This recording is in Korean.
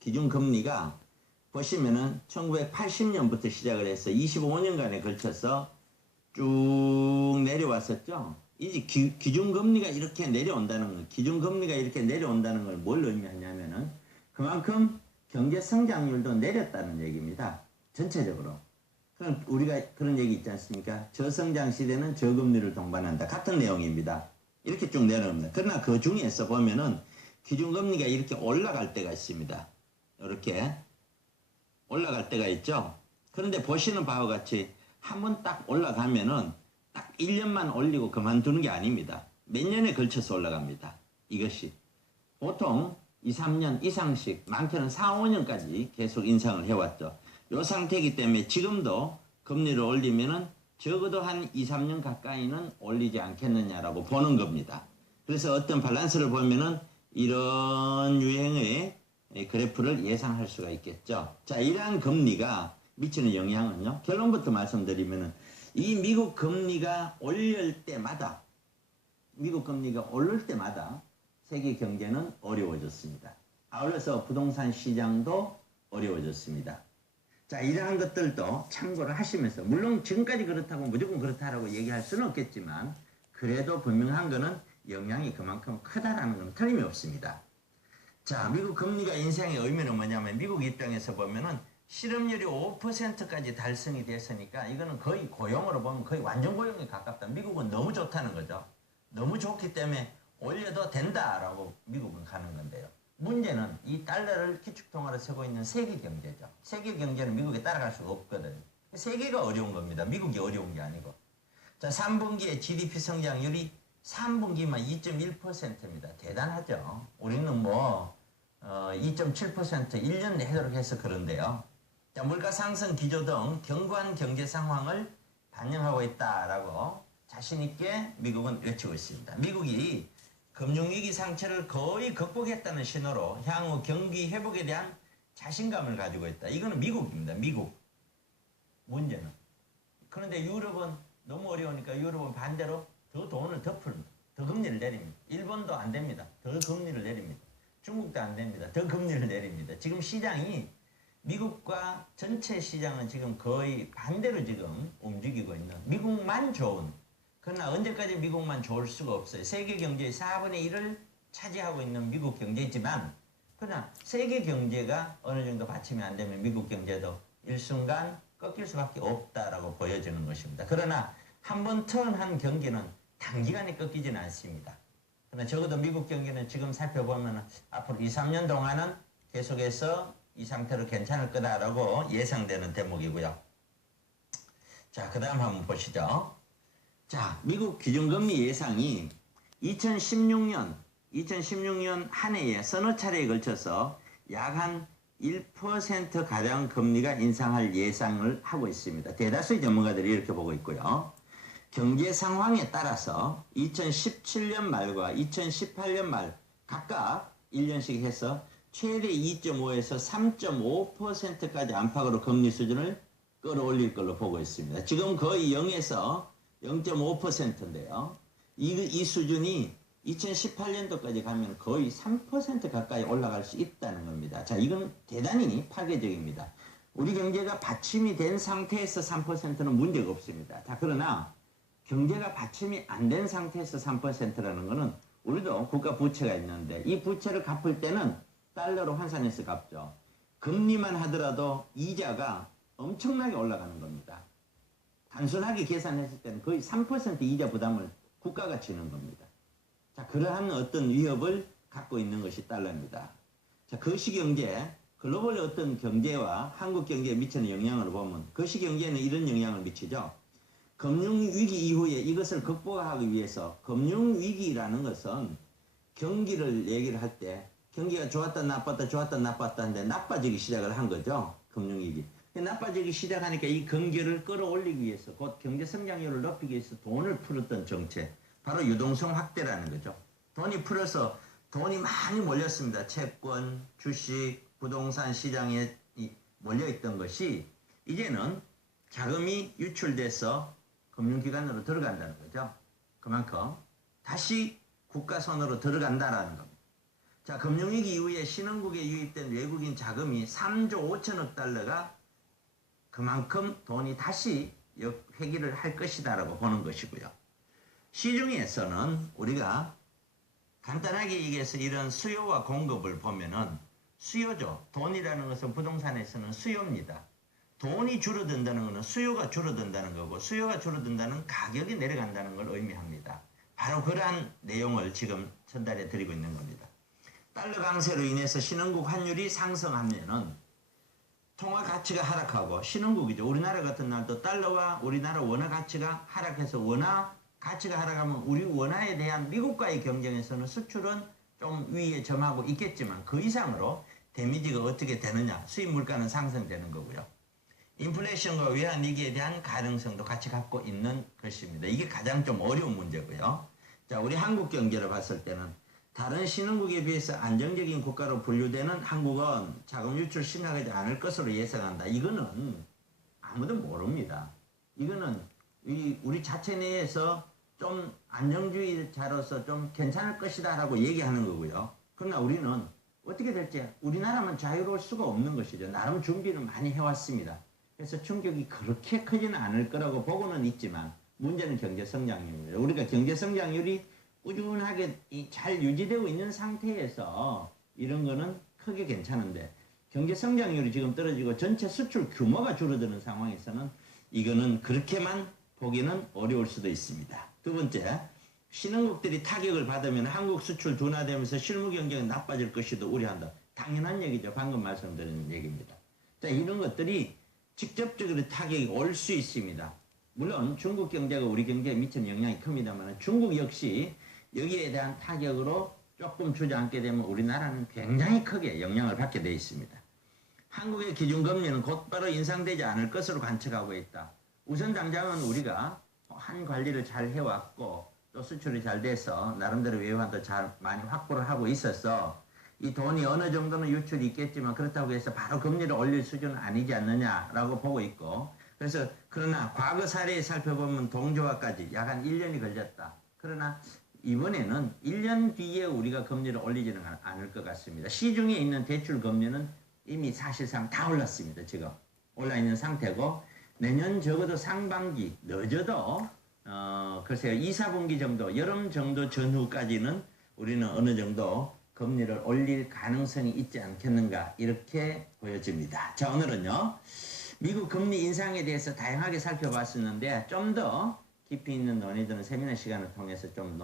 기준금리가 보시면은 1980년부터 시작을 해서 25년간에 걸쳐서 쭉 내려왔었죠. 이제 기준금리가 이렇게 내려온다는 걸 뭘 의미하냐면은 그만큼 경제 성장률도 내렸다는 얘기입니다. 전체적으로. 그럼 우리가 그런 얘기 있지 않습니까? 저성장 시대는 저금리를 동반한다. 같은 내용입니다. 이렇게 쭉 내려옵니다. 그러나 그 중에서 보면은 기준금리가 이렇게 올라갈 때가 있습니다. 이렇게 올라갈 때가 있죠. 그런데 보시는 바와 같이 한번 딱 올라가면은 딱 1년만 올리고 그만두는 게 아닙니다. 몇 년에 걸쳐서 올라갑니다. 이것이 보통 2, 3년 이상씩 많게는 4, 5년까지 계속 인상을 해왔죠. 이 상태이기 때문에 지금도 금리를 올리면은 적어도 한 2, 3년 가까이는 올리지 않겠느냐라고 보는 겁니다. 그래서 어떤 밸런스를 보면은 이런 유행의 그래프를 예상할 수가 있겠죠. 자, 이러한 금리가 미치는 영향은요. 결론부터 말씀드리면은 이 미국 금리가 오를 때마다 세계 경제는 어려워졌습니다. 아울러서 부동산 시장도 어려워졌습니다. 자, 이러한 것들도 참고를 하시면서 물론 지금까지 그렇다고 무조건 그렇다라고 얘기할 수는 없겠지만 그래도 분명한 거는 영향이 그만큼 크다라는 건 틀림없습니다. 자, 미국 금리가 인상의 의미는 뭐냐면 미국 입장에서 보면은 실업률이 5%까지 달성이 됐으니까 이거는 거의 고용으로 보면 거의 완전 고용에 가깝다. 미국은 너무 좋다는 거죠. 너무 좋기 때문에 올려도 된다라고 미국은 가는 건데요. 문제는 이 달러를 기축통화로 쓰고 있는 세계 경제죠. 세계 경제는 미국에 따라갈 수가 없거든요. 세계가 어려운 겁니다. 미국이 어려운 게 아니고. 자, 3분기에 GDP 성장률이 3분기만 2.1%입니다. 대단하죠. 우리는 2.7% 1년 내도록 해서 그런데요. 자, 물가 상승 기조 등 견고한 경제 상황을 반영하고 있다라고 자신있게 미국은 외치고 있습니다. 미국이 금융위기 상처를 거의 극복했다는 신호로 향후 경기 회복에 대한 자신감을 가지고 있다. 이거는 미국입니다. 미국. 문제는. 그런데 유럽은 너무 어려우니까 유럽은 반대로 더 돈을 더 금리를 내립니다. 일본도 안 됩니다. 더 금리를 내립니다. 중국도 안 됩니다. 더 금리를 내립니다. 지금 시장이 미국과 전체 시장은 지금 거의 반대로 지금 움직이고 있는 미국만 좋은 그러나 언제까지 미국만 좋을 수가 없어요. 세계 경제의 4분의 1을 차지하고 있는 미국 경제지만 그러나 세계 경제가 어느 정도 받침이 안 되면 미국 경제도 일순간 꺾일 수밖에 없다라고 보여지는 것입니다. 그러나 한번 턴한 경기는 단기간에 꺾이지는 않습니다. 그러나 적어도 미국 경기는 지금 살펴보면 앞으로 2, 3년 동안은 계속해서 이 상태로 괜찮을 거다라고 예상되는 대목이고요. 자, 그 다음 한번 보시죠. 자, 미국 기준금리 예상이 2016년 한 해에 서너 차례에 걸쳐서 약 한 1%가량 금리가 인상할 예상을 하고 있습니다. 대다수의 전문가들이 이렇게 보고 있고요. 경제 상황에 따라서 2017년 말과 2018년 말 각각 1년씩 해서 최대 2.5에서 3.5%까지 안팎으로 금리 수준을 끌어올릴 걸로 보고 있습니다. 지금 거의 0에서 0.5%인데요. 이 수준이 2018년도까지 가면 거의 3% 가까이 올라갈 수 있다는 겁니다. 자, 이건 대단히 파괴적입니다. 우리 경제가 받침이 된 상태에서 3%는 문제가 없습니다. 자, 그러나 경제가 받침이 안 된 상태에서 3%라는 것은 우리도 국가 부채가 있는데 이 부채를 갚을 때는 달러로 환산해서 갚죠. 금리만 하더라도 이자가 엄청나게 올라가는 겁니다. 단순하게 계산했을 때는 거의 3% 이자 부담을 국가가 지는 겁니다. 자, 그러한 어떤 위협을 갖고 있는 것이 달러입니다. 자, 거시경제, 글로벌 어떤 경제와 한국 경제에 미치는 영향을 보면 거시경제에는 이런 영향을 미치죠. 금융위기 이후에 이것을 극복하기 위해서 금융위기라는 것은 경기를 얘기를 할 때 경기가 좋았다 나빴다 하는데 나빠지기 시작을 한 거죠. 금융위기. 나빠지기 시작하니까 이 경기를 끌어올리기 위해서 곧 경제 성장률을 높이기 위해서 돈을 풀었던 정책. 바로 유동성 확대라는 거죠. 돈이 풀어서 돈이 많이 몰렸습니다. 채권, 주식, 부동산 시장에 몰려있던 것이 이제는 자금이 유출돼서 금융기관으로 들어간다는 거죠. 그만큼 다시 국가 손으로 들어간다라는 겁니다. 자, 금융위기 이후에 신흥국에 유입된 외국인 자금이 3조 5천억 달러가 그만큼 돈이 다시 회귀를 할 것이다라고 보는 것이고요. 시중에서는 우리가 간단하게 얘기해서 이런 수요와 공급을 보면은 수요죠. 돈이라는 것은 부동산에서는 수요입니다. 돈이 줄어든다는 것은 수요가 줄어든다는 거고 수요가 줄어든다는 가격이 내려간다는 걸 의미합니다. 바로 그러한 내용을 지금 전달해 드리고 있는 겁니다. 달러 강세로 인해서 신흥국 환율이 상승하면은 통화 가치가 하락하고 신흥국이죠. 우리나라 같은 날도 달러와 우리나라 원화 가치가 하락해서 원화 가치가 하락하면 우리 원화에 대한 미국과의 경쟁에서는 수출은 좀 위에 점하고 있겠지만 그 이상으로 데미지가 어떻게 되느냐. 수입 물가는 상승되는 거고요. 인플레이션과 외환위기에 대한 가능성도 같이 갖고 있는 것입니다. 이게 가장 좀 어려운 문제고요. 자, 우리 한국 경제를 봤을 때는 다른 신흥국에 비해서 안정적인 국가로 분류되는 한국은 자금 유출 심각하지 않을 것으로 예상한다. 이거는 아무도 모릅니다. 이거는 우리 자체 내에서 좀 안정주의자로서 좀 괜찮을 것이다 라고 얘기하는 거고요. 그러나 우리는 어떻게 될지 우리나라만 자유로울 수가 없는 것이죠. 나름 준비를 많이 해왔습니다. 그래서 충격이 그렇게 크지는 않을 거라고 보고는 있지만 문제는 경제 성장률입니다. 우리가 경제 성장률이 꾸준하게 잘 유지되고 있는 상태에서 이런 거는 크게 괜찮은데 경제 성장률이 지금 떨어지고 전체 수출 규모가 줄어드는 상황에서는 이거는 그렇게만 보기는 어려울 수도 있습니다. 두 번째, 신흥국들이 타격을 받으면 한국 수출 둔화되면서 실무 경쟁이 나빠질 것이도 우려한다. 당연한 얘기죠. 방금 말씀드린 얘기입니다. 자, 이런 것들이 직접적으로 타격이 올 수 있습니다. 물론 중국 경제가 우리 경제에 미치는 영향이 큽니다만 중국 역시 여기에 대한 타격으로 조금 주저앉게 되면 우리나라는 굉장히 크게 영향을 받게 되어 있습니다. 한국의 기준금리는 곧바로 인상되지 않을 것으로 관측하고 있다. 우선 당장은 우리가 한 관리를 잘 해왔고 또 수출이 잘 돼서 나름대로 외환도 잘 많이 확보를 하고 있어서 이 돈이 어느 정도는 유출이 있겠지만 그렇다고 해서 바로 금리를 올릴 수준은 아니지 않느냐라고 보고 있고 그래서 그러나 과거 사례에 살펴보면 동조화까지 약 한 1년이 걸렸다. 그러나 이번에는 1년 뒤에 우리가 금리를 올리지는 않을 것 같습니다. 시중에 있는 대출 금리는 이미 사실상 다 올랐습니다. 지금 올라 있는 상태고 내년 적어도 상반기 늦어도 글쎄요 2, 4분기 정도 여름 정도 전후까지는 우리는 어느 정도 금리를 올릴 가능성이 있지 않겠는가 이렇게 보여집니다. 자, 오늘은요 미국 금리 인상에 대해서 다양하게 살펴봤었는데 좀 더 깊이 있는 논의들은 세미나 시간을 통해서 좀